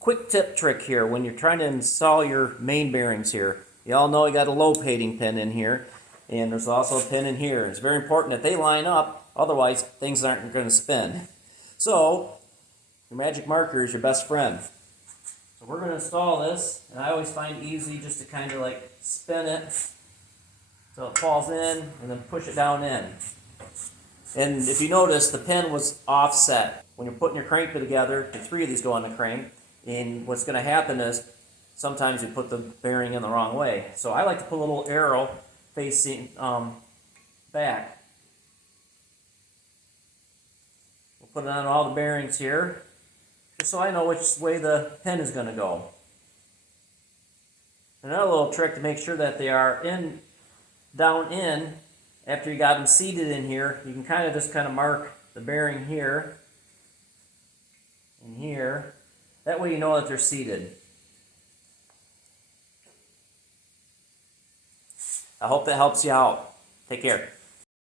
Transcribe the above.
quick tip trick here when you're trying to install your main bearings here. You all know you got a locating pin in here, and there's also a pin in here. It's very important that they line up, otherwise things aren't going to spin. So your magic marker is your best friend. So we're going to install this, and I always find it easy just to kind of like spin it so it falls in and then push it down in. And if you notice, the pin was offset. When you're putting your crank pin together, the three of these go on the crank, and what's going to happen is sometimes you put the bearing in the wrong way. So I like to put a little arrow facing back. We'll put it on all the bearings here, just so I know which way the pin is going to go. Another little trick to make sure that they are down in, after you got them seated in here, you can just mark the bearing here and here. That way you know that they're seated. I hope that helps you out. Take care.